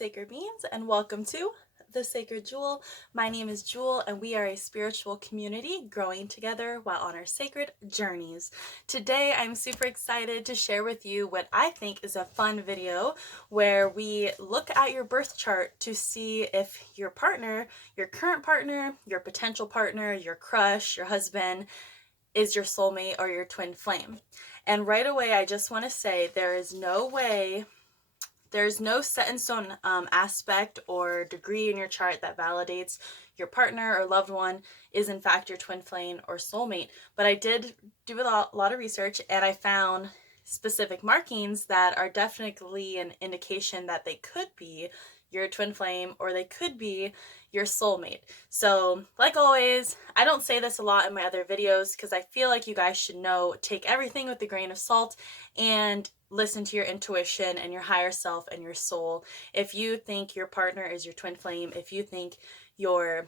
sacred beings, and welcome to The Sacred Jewel. My name is Jewel, and we are a spiritual community growing together while on our sacred journeys. Today, I'm super excited to share with you what I think is a fun video where we look at your birth chart to see if your partner, your current partner, your potential partner, your crush, your husband, is your soulmate or your twin flame. And right away, I just want to say there's no set in stone aspect or degree in your chart that validates your partner or loved one is in fact your twin flame or soulmate. But I did do a lot of research, and I found specific markings that are definitely an indication that they could be your twin flame or they could be your soulmate. So like always, I don't say this a lot in my other videos because I feel like you guys should know, take everything with a grain of salt and listen to your intuition and your higher self and your soul. If you think your partner is your twin flame, if you think your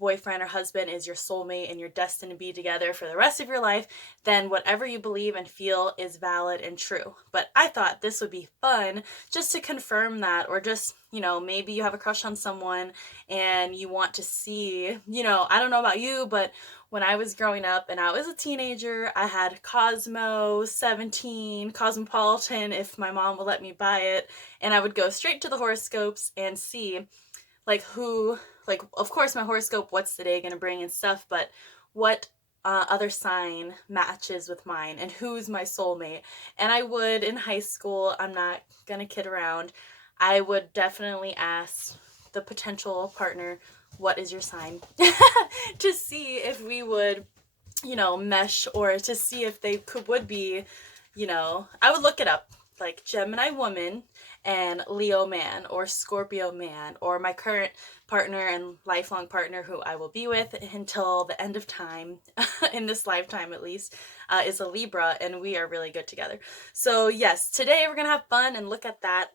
boyfriend or husband is your soulmate and you're destined to be together for the rest of your life, then whatever you believe and feel is valid and true. But I thought this would be fun just to confirm that, or just, maybe you have a crush on someone and you want to see, I don't know about you, but when I was growing up and I was a teenager, I had Cosmo 17, Cosmopolitan, if my mom would let me buy it, and I would go straight to the horoscopes and see of course my horoscope, what's the day gonna bring and stuff, but what other sign matches with mine and who's my soulmate. And I would, in high school, I'm not gonna kid around, I would definitely ask the potential partner, what is your sign? To see if we would, mesh, or to see if they would be, I would look it up, like Gemini woman and Leo man, or Scorpio man, or my current partner and lifelong partner who I will be with until the end of time, in this lifetime at least, is a Libra, and we are really good together. So yes, today we're gonna have fun and look at that.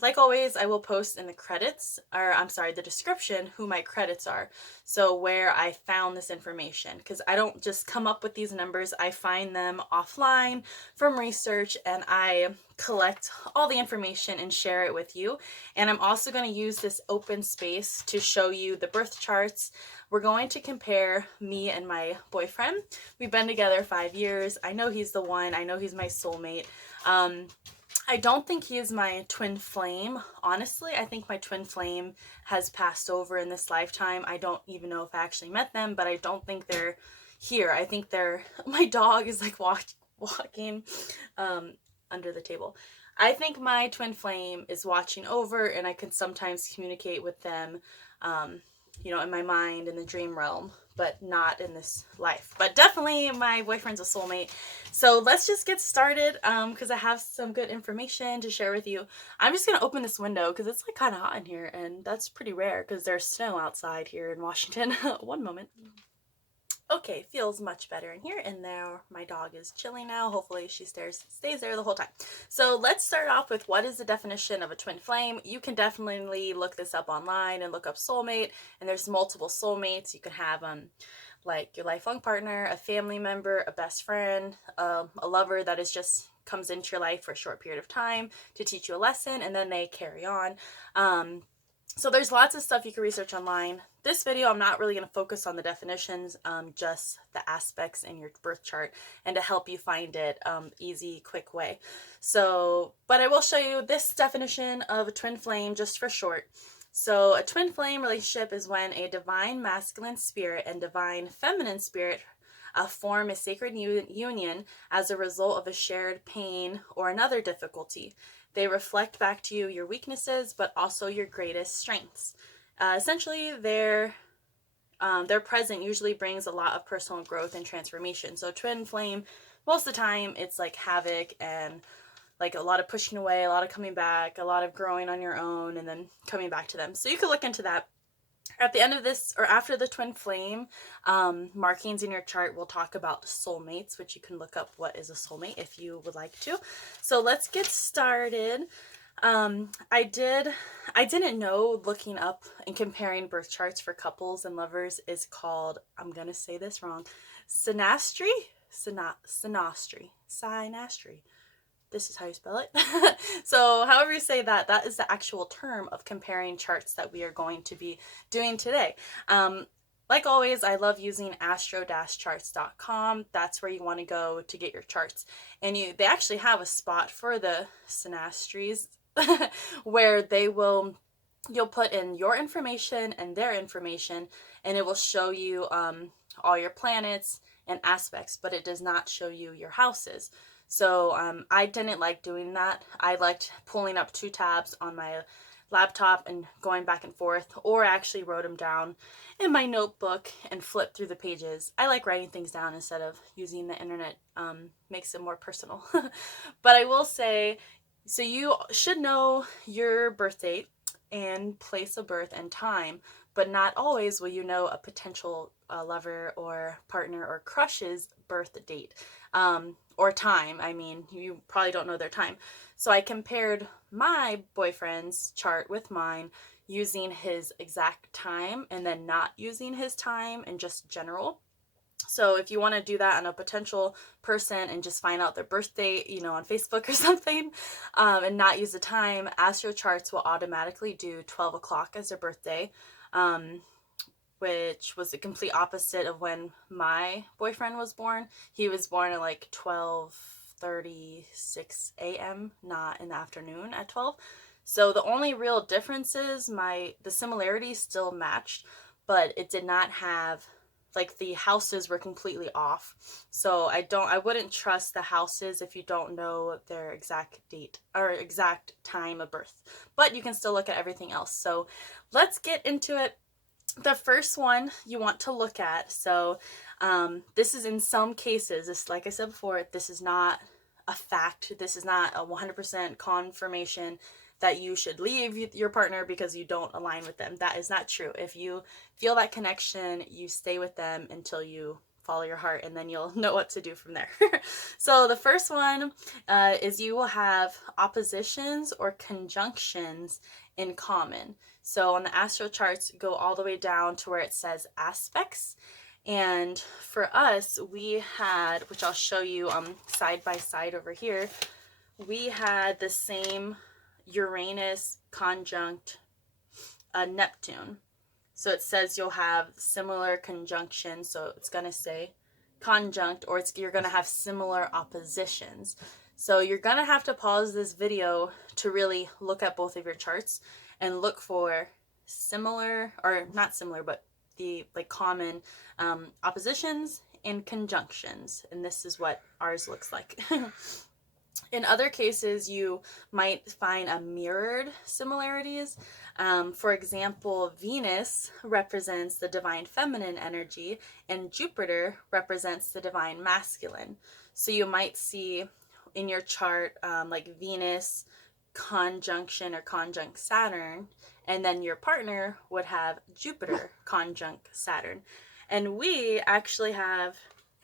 Like always, I will post in the credits, or I'm sorry, the description, who my credits are, so where I found this information, because I don't just come up with these numbers, I find them offline from research, and I collect all the information and share it with you. And I'm also going to use this open space to show you the birth charts. We're going to compare me and my boyfriend. We've been together 5 years. I know he's the one. I know he's my soulmate. I don't think he is my twin flame. Honestly, I think my twin flame has passed over in this lifetime. I don't even know if I actually met them, but I don't think they're here. I think my dog is like walking under the table. I think my twin flame is watching over, and I can sometimes communicate with them, in my mind, in the dream realm, but not in this life. But definitely my boyfriend's a soulmate. So let's just get started, because I have some good information to share with you. I'm just going to open this window because it's like kind of hot in here, and that's pretty rare because there's snow outside here in Washington. One moment. Okay, feels much better in here, and there my dog is chilling now. Hopefully she stays there the whole time. So let's start off with, what is the definition of a twin flame? You can definitely look this up online and look up soulmate, and there's multiple soulmates. You can have like your lifelong partner, a family member, a best friend, a lover that is just comes into your life for a short period of time to teach you a lesson, and then they carry on. So there's lots of stuff you can research online. This video, I'm not really going to focus on the definitions, just the aspects in your birth chart, and to help you find it easy, quick way. So, but I will show you this definition of a twin flame just for short. So a twin flame relationship is when a divine masculine spirit and divine feminine spirit form a sacred union as a result of a shared pain or another difficulty. They reflect back to you your weaknesses, but also your greatest strengths. Essentially, their present usually brings a lot of personal growth and transformation. So twin flame, most of the time, it's like havoc and like a lot of pushing away, a lot of coming back, a lot of growing on your own, and then coming back to them. So you could look into that. At the end of this, or after the twin flame markings in your chart, we'll talk about soulmates, which you can look up what is a soulmate if you would like to. So let's get started. I didn't know looking up and comparing birth charts for couples and lovers is called, I'm gonna say this wrong, synastry. this is how you spell it. So however you say that, that is the actual term of comparing charts that we are going to be doing today. Like always, I love using astro-charts.com. That's where you want to go to get your charts. And they actually have a spot for the synastries where you'll put in your information and their information, and it will show you all your planets and aspects, but it does not show you your houses. So I didn't like doing that. I liked pulling up 2 tabs on my laptop and going back and forth, or I actually wrote them down in my notebook and flipped through the pages. I like writing things down instead of using the internet. Makes it more personal. But I will say, so you should know your birth date and place of birth and time, but not always will you know a potential lover or partner or crush's birth date or time. I mean, you probably don't know their time. So I compared my boyfriend's chart with mine using his exact time and then not using his time and just general. So if you want to do that on a potential person and just find out their birthday, on Facebook or something, and not use the time, Astro Charts will automatically do 12 o'clock as their birthday, which was the complete opposite of when my boyfriend was born. He was born at like 12:36 a.m., not in the afternoon at 12. So the only real difference is the similarities still matched, but it did not have, like, the houses were completely off. So I wouldn't trust the houses if you don't know their exact date or exact time of birth. But you can still look at everything else. So let's get into it. The first one you want to look at, so this is in some cases, this, like I said before, this is not a fact. This is not a 100% confirmation that you should leave your partner because you don't align with them. That is not true. If you feel that connection, you stay with them until you follow your heart, and then you'll know what to do from there. So the first one is you will have oppositions or conjunctions in common. So on the astro charts, go all the way down to where it says aspects. And for us, we had, which I'll show you side by side over here, we had the same Uranus conjunct Neptune. So it says you'll have similar conjunction. So it's going to say conjunct, or you're going to have similar oppositions. So you're going to have to pause this video to really look at both of your charts and look for similar, or not similar, but the common oppositions and conjunctions. And this is what ours looks like. In other cases, you might find a mirrored similarities. For example, Venus represents the divine feminine energy and Jupiter represents the divine masculine. So you might see in your chart like Venus conjunction or conjunct Saturn, and then your partner would have Jupiter conjunct Saturn. And we actually have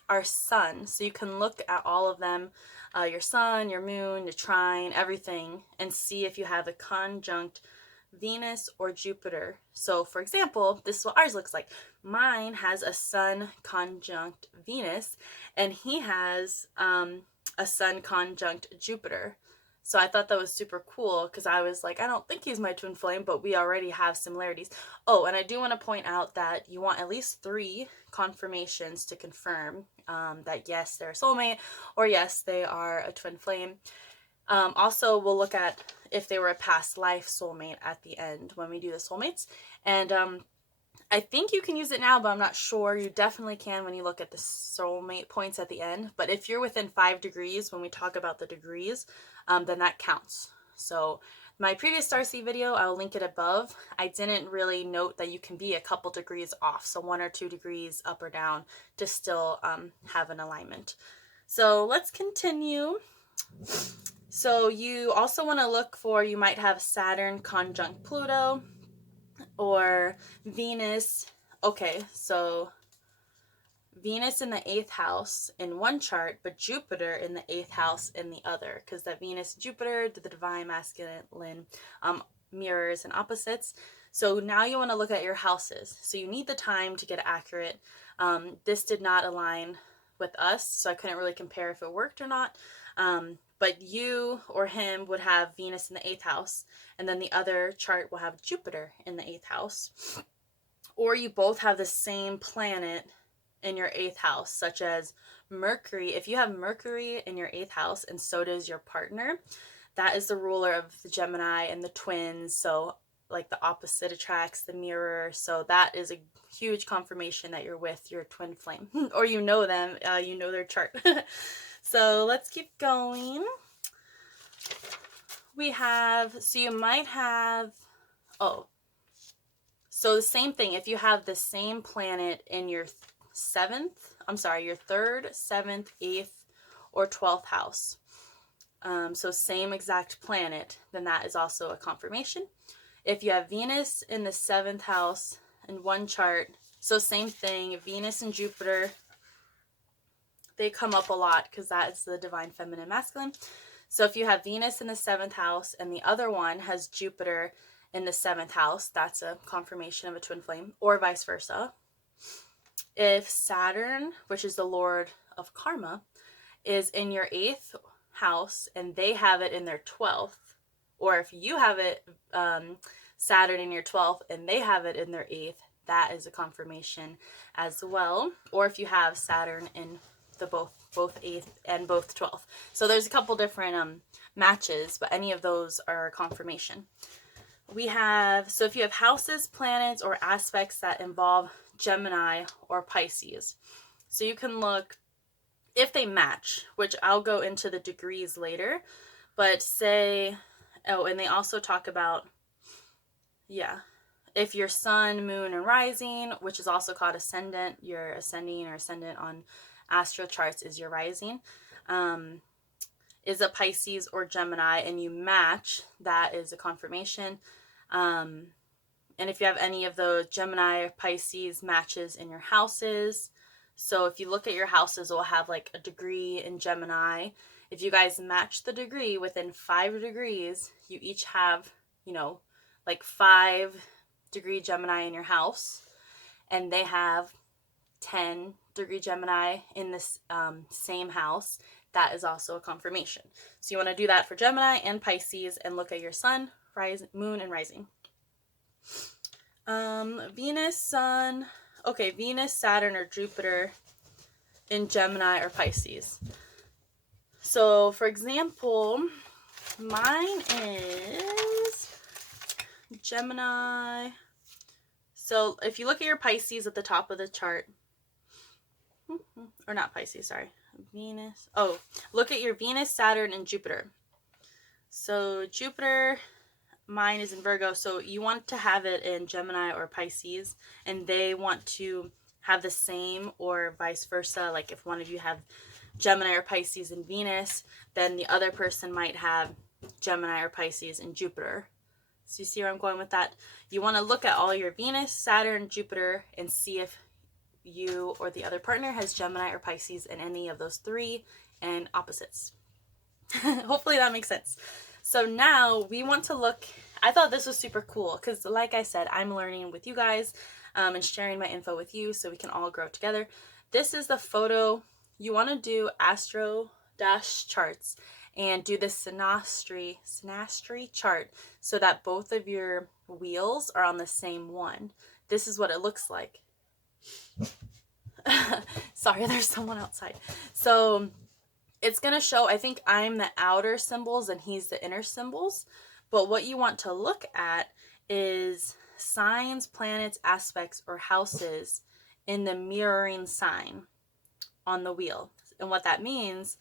our sun. So you can look at all of them, your sun, your moon, your trine, everything, and see if you have a conjunct Venus or Jupiter. So for example, this is what ours looks like. Mine has a sun conjunct Venus, and he has a sun conjunct Jupiter. So I thought that was super cool because I was like, I don't think he's my twin flame, but we already have similarities. Oh, and I do want to point out that you want at least 3 confirmations to confirm that yes, they're a soulmate, or yes, they are a twin flame. Also, we'll look at if they were a past life soulmate at the end when we do the soulmates. And I think you can use it now, but I'm not sure. You definitely can when you look at the soulmate points at the end. But if you're within 5 degrees, when we talk about the degrees, then that counts. So my previous Starseed video, I'll link it above. I didn't really note that you can be a couple degrees off, so 1 or 2 degrees up or down to still have an alignment. So let's continue. So you also want to look for, you might have Saturn conjunct Pluto or Venus. Okay, so Venus in the 8th house in one chart, but Jupiter in the 8th house in the other, because that Venus Jupiter, the divine masculine, mirrors and opposites. So now you want to look at your houses. So you need the time to get accurate. This did not align with us, so I couldn't really compare if it worked or not. But but you or him would have Venus in the 8th house, and then the other chart will have Jupiter in the 8th house. Or you both have the same planet in your 8th house, such as Mercury. If you have Mercury in your 8th house and so does your partner, that is the ruler of the Gemini and the twins. So like the opposite attracts the mirror. So that is a huge confirmation that you're with your twin flame or you know them, you know their chart. So let's keep going. We have, so you might have, so the same thing, if you have the same planet in your your 3rd, 7th, 8th, or 12th house, so same exact planet, then that is also a confirmation. If you have Venus in the 7th house in one chart, so same thing, Venus and Jupiter, they come up a lot because that is the divine feminine masculine. So if you have Venus in the 7th house and the other one has Jupiter in the 7th house, that's a confirmation of a twin flame, or vice versa. If Saturn, which is the lord of karma, is in your 8th house and they have it in their 12th, or if you have it, Saturn in your 12th and they have it in their 8th, that is a confirmation as well. Or if you have Saturn in the both 8th and both 12th. So there's a couple different matches, but any of those are a confirmation. We have, so if you have houses, planets, or aspects that involve Gemini or Pisces, so you can look if they match, which I'll go into the degrees later, but say, and they also talk about, if your sun, moon, and rising, which is also called ascendant, your ascending or ascendant on astral charts is your rising, is a Pisces or Gemini, and you match, that is a confirmation. And if you have any of those Gemini or Pisces matches in your houses, so if you look at your houses, it will have like a degree in Gemini. If you guys match the degree within 5 degrees, you each have, like 5-degree Gemini in your house, and they have 10-degree Gemini in this same house. That is also a confirmation. So you want to do that for Gemini and Pisces and look at your sun, moon, and rising. Venus, Sun, Venus, Saturn, or Jupiter in Gemini or Pisces. So for example, mine is Gemini. So if you look at your Pisces at the top of the chart, or not Pisces, sorry, Venus. Look at your Venus, Saturn, and Jupiter. So Jupiter, mine is in Virgo, so you want to have it in Gemini or Pisces, and they want to have the same or vice versa. Like if one of you have Gemini or Pisces in Venus, then the other person might have Gemini or Pisces in Jupiter. So you see where I'm going with that? You want to look at all your Venus, Saturn, Jupiter, and see if you or the other partner has Gemini or Pisces in any of those 3 and opposites. Hopefully that makes sense. So now we want to look, I thought this was super cool because like I said, I'm learning with you guys and sharing my info with you so we can all grow together. This is the photo. You want to do astro-charts and do the synastry chart so that both of your wheels are on the same one. This is what it looks like. Sorry, there's someone outside. So it's going to show, I think I'm the outer symbols and he's the inner symbols. But what you want to look at is signs, planets, aspects, or houses in the mirroring sign on the wheel. And what that means,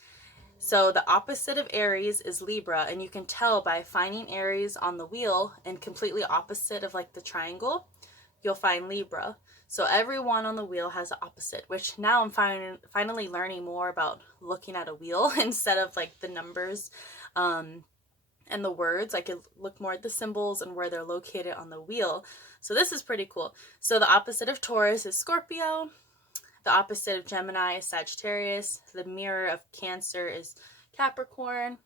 so the opposite of Aries is Libra, and you can tell by finding Aries on the wheel and completely opposite of like the triangle, you'll find Libra. So everyone on the wheel has the opposite, which now I'm finally learning more about looking at a wheel instead of like the numbers and the words. I could look more at the symbols and where they're located on the wheel. So this is pretty cool. So the opposite of Taurus is Scorpio. The opposite of Gemini is Sagittarius. The mirror of Cancer is Capricorn.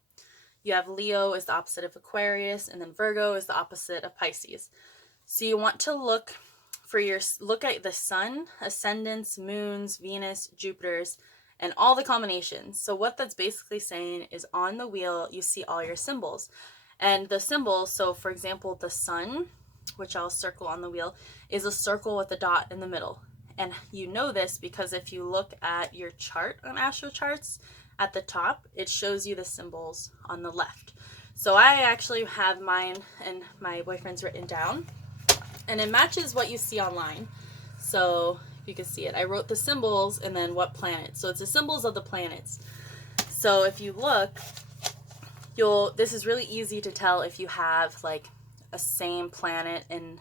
You have Leo is the opposite of Aquarius, and then Virgo is the opposite of Pisces. So you want to look at the sun, ascendants, moons, Venus, Jupiters, and all the combinations. So what that's basically saying is on the wheel, you see all your symbols. And the symbols, so for example, the sun, which I'll circle on the wheel, is a circle with a dot in the middle. And you know this because if you look at your chart on Astro Charts, at the top, it shows you the symbols on the left. So I actually have mine and my boyfriend's written down, and it matches what you see online. So you can see it. I wrote the symbols and then what planet. So it's the symbols of the planets. So if you look, this is really easy to tell if you have like a same planet in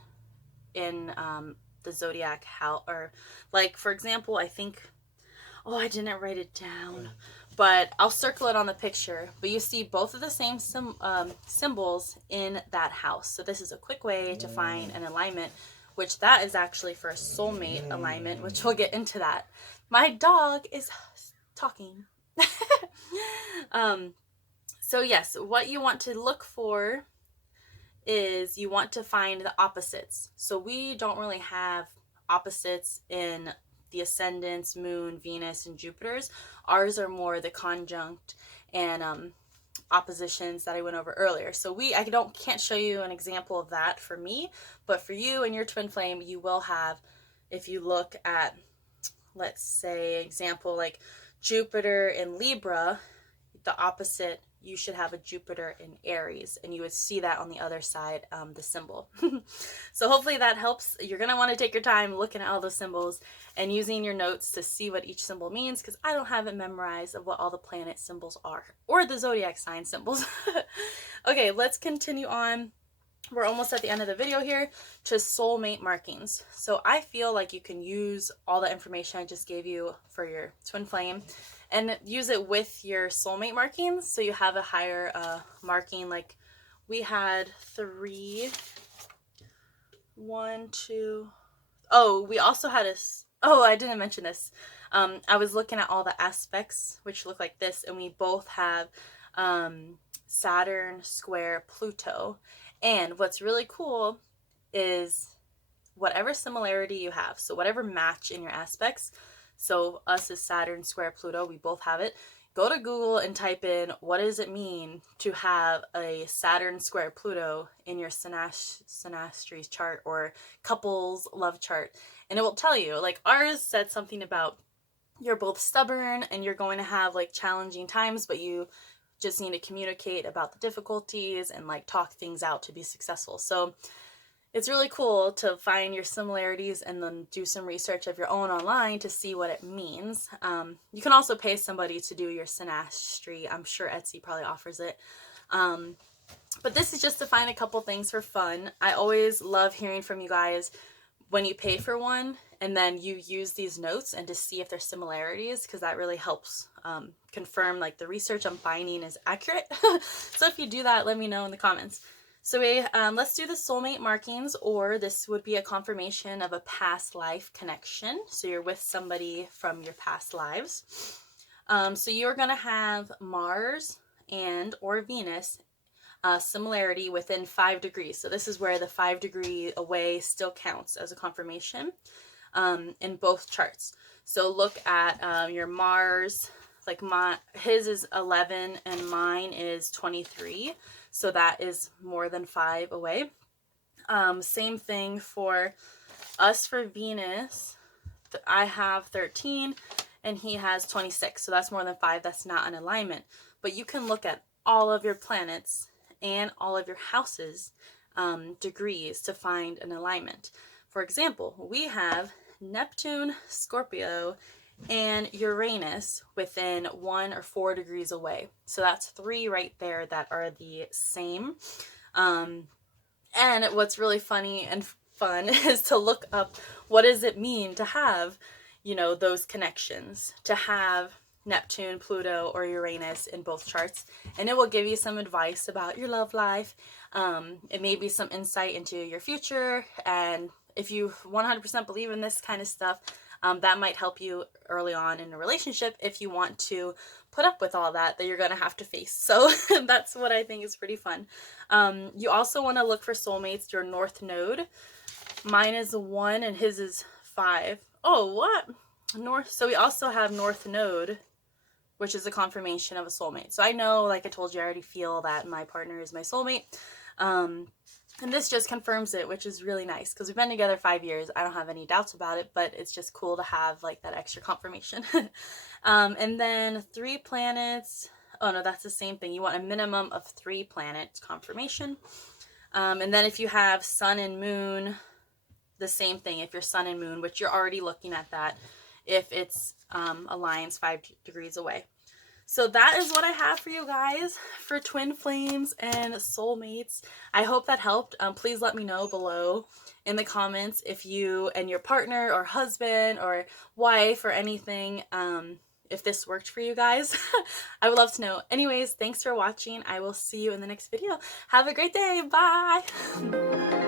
the zodiac house, or like for example, I think, oh, I didn't write it down, but I'll circle it on the picture. But you see both of the same symbols in that house. So this is a quick way to find an alignment, which that is actually for a soulmate alignment, which we'll get into that. My dog is talking. So yes, what you want to look for is you want to find the opposites. So we don't really have opposites in the ascendants, moon, Venus, and Jupiter's. Ours are more the conjunct and oppositions that I went over earlier. So I can't show you an example of that for me, but for you and your twin flame, you will have, if you look at, let's say, example like Jupiter in Libra, the opposite, you should have a Jupiter in Aries, and you would see that on the other side, the symbol. So hopefully that helps. You're going to want to take your time looking at all the symbols and using your notes to see what each symbol means, because I don't have it memorized of what all the planet symbols are, or the zodiac sign symbols. Okay, let's continue on. We're almost at the end of the video here, to soulmate markings. So I feel like you can use all the information I just gave you for your twin flame and use it with your soulmate markings, so you have a higher marking. Like we had 3, 1, 2. Oh, we also had I didn't mention this. I was looking at all the aspects, which look like this, and we both have Saturn square Pluto. And what's really cool is whatever similarity you have, so whatever match in your aspects, so us is Saturn square Pluto, we both have it. Go to Google and type in, what does it mean to have a Saturn square Pluto in your synastry chart or couples love chart, and it will tell you. Like ours said something about you're both stubborn and you're going to have like challenging times, but you just need to communicate about the difficulties and like talk things out to be successful. So it's really cool to find your similarities and then do some research of your own online to see what it means. You can also pay somebody to do your synastry. I'm sure Etsy probably offers it. But this is just to find a couple things for fun. I always love hearing from you guys when you pay for one and then you use these notes and to see if there's similarities, because that really helps confirm like the research I'm finding is accurate. So if you do that, let me know in the comments. So let's do the soulmate markings, or this would be a confirmation of a past life connection. So you're with somebody from your past lives. So you're going to have Mars and or Venus similarity within 5 degrees. So this is where the 5 degree away still counts as a confirmation in both charts. So look at your Mars, like his is 11 and mine is 23. So that is more than 5 away. Same thing for us for Venus. I have 13 and he has 26. So that's more than 5. That's not an alignment. But you can look at all of your planets and all of your houses degrees to find an alignment. For example, we have Neptune, Scorpio, and Uranus within 1 or 4 degrees away. So that's 3 right there that are the same. And what's really funny and fun is to look up what does it mean to have, those connections, to have Neptune, Pluto, or Uranus in both charts, and it will give you some advice about your love life. It may be some insight into your future, and if you 100% believe in this kind of stuff, that might help you early on in a relationship if you want to put up with all that you're going to have to face. So that's what I think is pretty fun. You also want to look for soulmates, your north node. Mine is 1 and his is 5. Oh, what? North. So we also have north node which is a confirmation of a soulmate. So I know, like I told you, I already feel that my partner is my soulmate. And this just confirms it, which is really nice because we've been together 5 years. I don't have any doubts about it, but it's just cool to have like that extra confirmation. And then 3 planets. Oh no, that's the same thing. You want a minimum of 3 planets confirmation. And then if you have sun and moon, the same thing. If you're sun and moon, which you're already looking at that, if it's aligns 5 degrees away. So that is what I have for you guys for twin flames and soulmates. I hope that helped. Please let me know below in the comments if you and your partner or husband or wife or anything, if this worked for you guys. I would love to know. Anyways, thanks for watching. I will see you in the next video. Have a great day. Bye.